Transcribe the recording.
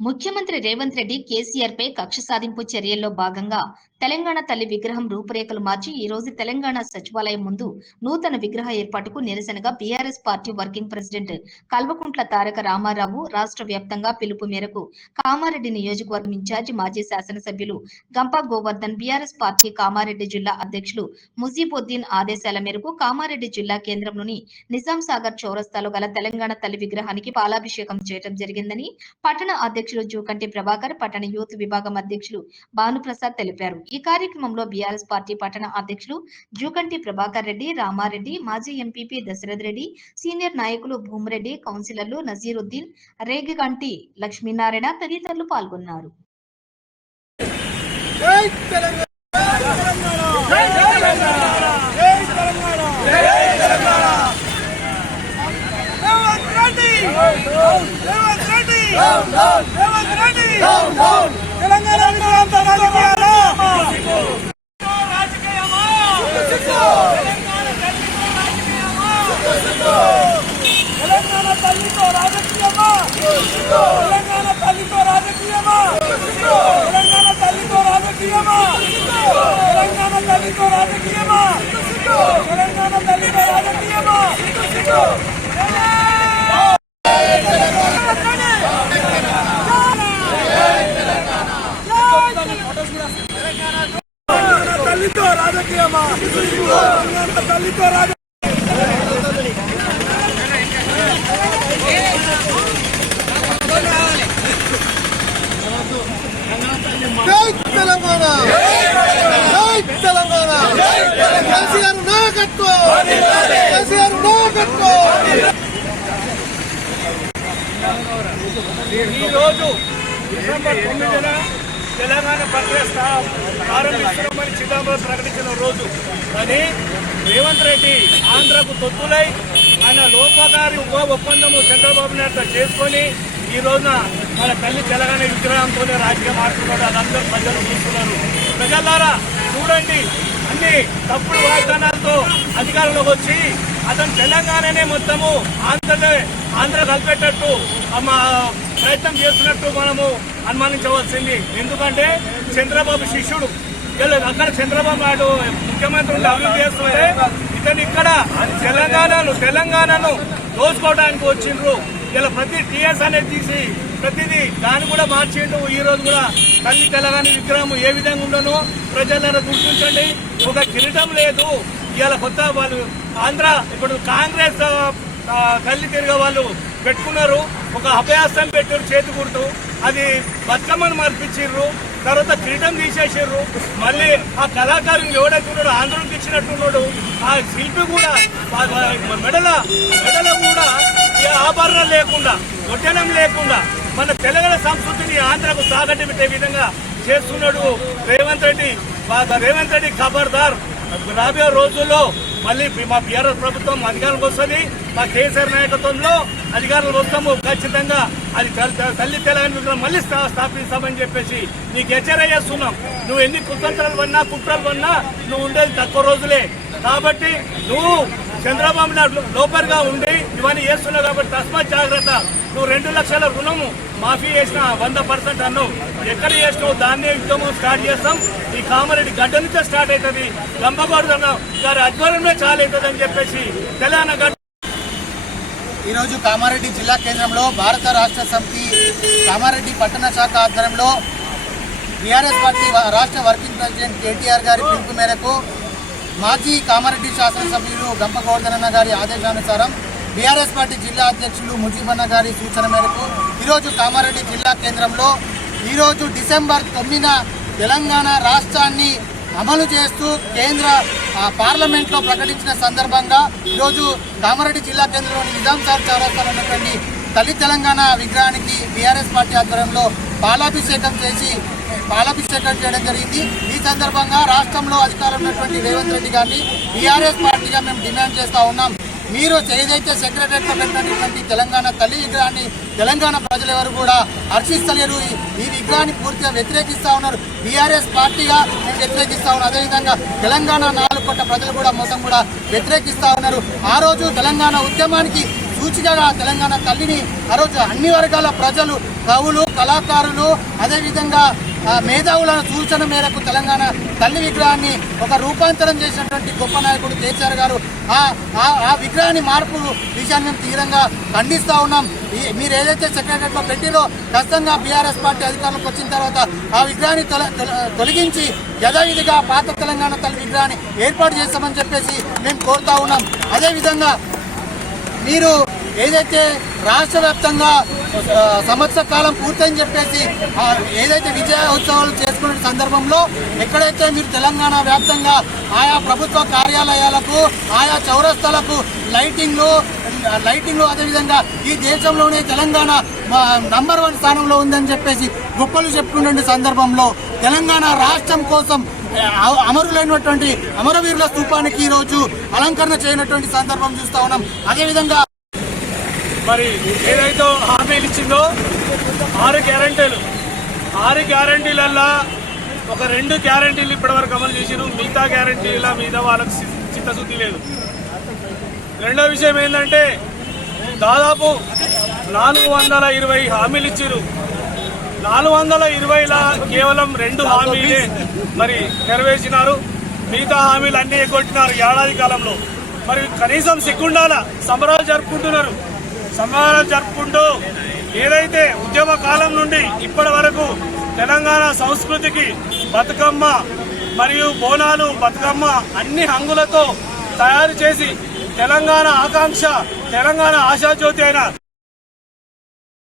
ముఖ్యమంత్రి రేవంత్ రెడ్డి కేసీఆర్ పై కక్ష సాధింపు చర్యల్లో భాగంగా తెలంగాణ తల్లి విగ్రహం రూపురేఖలు మార్చి ఈ రోజు తెలంగాణ సచివాలయం ముందు నూతన విగ్రహ ఏర్పాటుకు నిరసనగా BRS party working president Kalvakuntla Taraka Rama Rao రాష్ట్ర వ్యాప్తంగా పిలుపు మేరకు కామారెడ్డి నియోజకవర్గం ఇన్ఛార్జి మాజీ శాసనసభ్యులు గంపా గోవర్ధన్ బీఆర్ఎస్ పార్టీ కామారెడ్డి జిల్లా అధ్యక్షులు ముజీబుద్దీన్ ఆదేశాల మేరకు కామారెడ్డి జిల్లా కేంద్రంలోని నిజాం సాగర్ చౌరస్తాలో గల తెలంగాణ తల్లి విగ్రహానికి పాలాభిషేకం చేయడం జరిగిందని పట్టణ అధ్యక్షులు జూకంటి ప్రభాకర్, పట్టణ యూత్ విభాగం అధ్యక్షులు భానుప్రసాద్ తెలిపారు. ఈ కార్యక్రమంలో బీఆర్ఎస్ పార్టీ పట్టణ అధ్యక్షులు జూకంటి ప్రభాకర్ రెడ్డి, రామారెడ్డి, మాజీ ఎంపీపీ దశరథ్ రెడ్డి, సీనియర్ నాయకులు భూమిరెడ్డి, కౌన్సిలర్లు నజీరుద్దీన్, రేగిగంటి లక్ష్మీనారాయణ తదితరులు పాల్గొన్నారు. ఈరోజు డిసెంబర్ 9న తెలంగాణ ప్రక్రియ ప్రారంభిస్తున్నామని చిదంబరం ప్రకటించిన రోజు. కానీ రేవంత్ రెడ్డి ఆంధ్రకు తొత్తులై ఆయన లోపకారి ఒప్పందము చంద్రబాబు నాయుడు చేసుకొని ఈ రోజున మన తల్లి తెలంగాణ విగ్రహంతోనే రాజకీయం ఆడుతున్నాడు. అదందరూ ప్రజలు చూస్తున్నారు. ప్రజలారా చూడండి, అన్ని తప్పుడు వాగ్దానాలతో అధికారంలోకి వచ్చి అతను తెలంగాణనే మొత్తము ఆంధ్ర కలిపేటట్టు ప్రయత్నం చేస్తున్నట్టు మనము అనుమానించవలసింది. ఎందుకంటే చంద్రబాబు శిష్యుడు. అక్కడ చంద్రబాబు నాయుడు ముఖ్యమంత్రి అభివృద్ధి చేస్తుంటే ఇతను ఇక్కడ తెలంగాణను దోచుకోవడానికి వచ్చిండ్రు. ఇలా ప్రతి టీఎస్ అనేది తీసి ప్రతిదీ దాన్ని కూడా మార్చిండు. ఈ రోజు కూడా తల్లి తెలంగాణ విగ్రహం ఏ విధంగా ఉండనో ప్రజలను గుర్తించండి. ఒక కిరీటం లేదు. ఇలా కొత్త వాళ్ళు ఆంధ్ర ఇప్పుడు కాంగ్రెస్ తల్లి తిరిగే వాళ్ళు పెట్టుకున్నారు. ఒక అభయాస్తం పెట్టారు చేతి గుర్తు, అది బతుకమ్మను మార్పించారు. తర్వాత కిరీటం తీసేసారు. మళ్ళీ ఆ కళాకారుని ఎవడైతే ఉన్నాడో ఆంధ్రులకు ఇచ్చినట్టున్నాడు. ఆ శిల్పి కూడా మెడల కూడా ఆభరణం లేకుండా, ఒడ్డనం లేకుండా మన తెలంగాణ సంస్కృతిని ఆంధ్రకు తాకట్టు పెట్టే విధంగా చేస్తున్నాడు రేవంత్ రెడ్డి. ఖబర్దార్, రాబోయే రోజుల్లో మళ్ళీ మా బీఆర్ఎస్ ప్రభుత్వం అధికారంలోకి వస్తుంది. మా కేసీఆర్ నాయకత్వంలో అధికారులు వస్తాము. ఖచ్చితంగా అది తల్లి తెలంగాణ విగ్రహం మళ్ళీ స్థాపిస్తామని చెప్పేసి నీకు హెచ్చరిక చేస్తున్నాం. నువ్వు ఎన్ని కుతంత్రాలు కుట్రలు పన్నా నువ్వు ఉండేది తక్కువ రోజులే. కాబట్టి నువ్వు చంద్రబాబు నాయుడు లోపలిగా ఉండి ఇవన్నీ చేస్తున్నావు. కాబట్టి తస్మాత్ జాగ్రత్త. నువ్వు 2 లక్షల రుణము మాఫీ చేసిన 100% అన్నావు. ఎక్కడ చేసినావు దాన్నే యుద్ధము స్టార్ట్ చేస్తాం. ఈ కామారెడ్డి గడ్డ నుంచే స్టార్ట్ అవుతుంది. గంపగౌడ గారి ఆధ్వర్యంలో చాలా అవుతుంది అని చెప్పేసి తెలంగాణ గడ్డ. ఈరోజు కామారెడ్డి జిల్లా కేంద్రంలో భారత రాష్ట్ర సమితి కామారెడ్డి పట్టణ శాఖ ఆధ్వర్యంలో బీఆర్ఎస్ పార్టీ రాష్ట్ర వర్కింగ్ ప్రెసిడెంట్ కేటీఆర్ గారి పిలుపు మేరకు మాజీ కామారెడ్డి శాసనసభ్యులు గంప గోవర్ధన్ గారి ఆదేశానుసారం బీఆర్ఎస్ పార్టీ జిల్లా అధ్యక్షులు ముజీబన్న గారి సూచన మేరకు ఈరోజు కామారెడ్డి జిల్లా కేంద్రంలో ఈరోజు డిసెంబర్ 9న తెలంగాణ రాష్ట్రాన్ని అమలు చేస్తూ కేంద్ర పార్లమెంట్లో ప్రకటించిన సందర్భంగా ఈరోజు కామారెడ్డి జిల్లా కేంద్రంలోని నిజాం సాగర్ చౌరస్తాలో ఉన్నటువంటి తల్లి తెలంగాణ విగ్రహానికి బీఆర్ఎస్ పార్టీ ఆధ్వర్యంలో పాలాభిషేకం చేయడం జరిగింది. ఈ సందర్భంగా రాష్ట్రంలో అధికారం ఉన్నటువంటి రేవంత్ రెడ్డి గారిని బీఆర్ఎస్ పార్టీగా మేము డిమాండ్ చేస్తూ ఉన్నాం. మీరు ఏదైతే సెక్రటరీలో పెట్టినటువంటి తెలంగాణ తల్లి విగ్రహాన్ని తెలంగాణ ప్రజలు ఎవరు కూడా హర్షిస్తలేరు. ఈ విగ్రహాన్ని పూర్తిగా వ్యతిరేకిస్తూ ఉన్నారు. బీఆర్ఎస్ పార్టీగా మేము వ్యతిరేకిస్తూ ఉన్నాం. అదేవిధంగా తెలంగాణ 4 కోట్ల ప్రజలు కూడా మొత్తం కూడా వ్యతిరేకిస్తూ ఉన్నారు. ఆ రోజు తెలంగాణ ఉద్యమానికి సూచికగా తెలంగాణ తల్లిని ఆ రోజు అన్ని వర్గాల ప్రజలు, కవులు, కళాకారులు, అదేవిధంగా మేధావుల సూచన మేరకు తెలంగాణ తల్లి విగ్రహాన్ని ఒక రూపాంతరం చేసినటువంటి గొప్ప నాయకుడు కేసీఆర్ గారు ఆ విగ్రహాన్ని మార్పు విషయాన్ని మేము తీవ్రంగా ఖండిస్తూ ఉన్నాం. మీరు ఏదైతే సెక్రటరీలో పెట్టిరో ఖచ్చితంగా బీఆర్ఎస్ పార్టీ అధికారంలోకి వచ్చిన తర్వాత ఆ విగ్రహాన్ని తొలగించి యథావిధిగా పాత తెలంగాణ తల్లి విగ్రహాన్ని ఏర్పాటు చేస్తామని చెప్పేసి మేము కోరుతా ఉన్నాం. అదేవిధంగా మీరు ఏదైతే రాష్ట్ర వ్యాప్తంగా సంవత్సర కాలం పూర్తని చెప్పేసి ఏదైతే విజయోత్సవాలు చేసుకునే సందర్భంలో ఎక్కడైతే మీరు తెలంగాణ వ్యాప్తంగా ఆయా ప్రభుత్వ కార్యాలయాలకు, ఆయా చౌరస్తాలకు లైటింగ్లు అదేవిధంగా ఈ దేశంలోనే తెలంగాణ నంబర్ 1 స్థానంలో ఉందని చెప్పేసి గొప్పలు చెప్పుకునే సందర్భంలో తెలంగాణ రాష్ట్రం కోసం అమరులైనటువంటి అమరవీరుల స్తూపానికి ఈరోజు అలంకరణ చేయనటువంటి సందర్భం చూస్తా ఉన్నాం. అదేవిధంగా మరి ఏదైతే హామీలు ఇచ్చిందో 6 గ్యారంటీలల్లో ఒక 2 గ్యారంటీలు ఇప్పటివరకు అమలు చేసిరు. మిగతా గ్యారంటీల మీద వాళ్ళకి చిత్తశుద్ధి లేదు. రెండో విషయం ఏంటంటే దాదాపు 420 హామీలు ఇచ్చిరు. 420లా కేవలం 2 హామీలే మరి నెరవేర్చినారు. మిగతా హామీలు అన్నీ ఎగ్గొట్టినారు ఏడాది కాలంలో. మరి కనీసం సిగ్గుండాల సంబరాలు జరుపుకుంటున్నారు. సంబరాలు జరుపుకుంటూ ఏదైతే ఉద్యమ కాలం నుండి ఇప్పటి వరకు తెలంగాణ సంస్కృతికి బతుకమ్మ మరియు బోనాలు, బతుకమ్మ అన్ని హంగులతో తయారు చేసి తెలంగాణ ఆకాంక్ష, తెలంగాణ ఆశాజ్యోతి అయిన